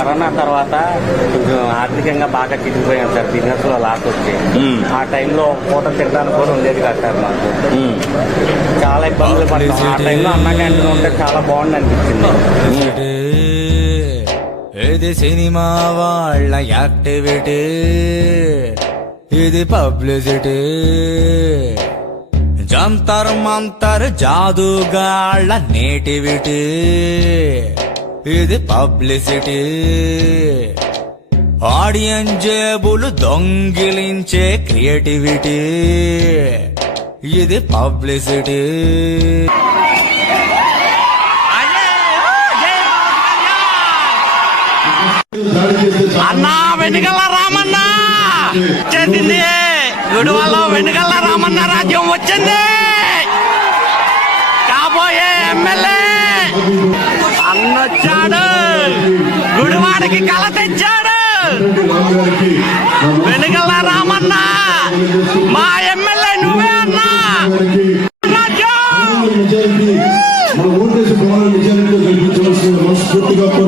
corona తర్వాత కొంచెం ఆర్థికంగా బాగా చిరిగిపోయాం సార్ బిజినెస్ లో లాస్ వచ్చి ఆ టైంలో పూట తినడానికి కూడా ఉండేది కాదు సార్ మాకు చాలా ఇబ్బందులు పడ్డాం ఆ టైంలో అన్న క్యాంటీన్ ఉంటే చాలా బాగుంది అనిపించింది ఇది సినిమా వాళ్ళ యాక్టివిటీ ఇది పబ్లిసిటీ జంతర్ మంతర్ జాదుగాళ్ళ నేటివిటీ ఇది పబ్లిసిటీ ఆడియన్ జేబులు దొంగిలించే క్రియేటివిటీ ఇది పబ్లిసిటీ అన్నా వెనుకల రామన్న వచ్చేసింది విడువల వెనుకల రామన్న రాజ్యం వచ్చింది కాబోయే ఎమ్మెల్యే అన్నొచ్చాడు గుడివాడికి కళ తెచ్చాడు వెనుకల రామన్నా మా ఎమ్మెల్యే నువ్వే అన్నా మన ఊరు దేశ నిజానికి మనస్ఫూర్తిగా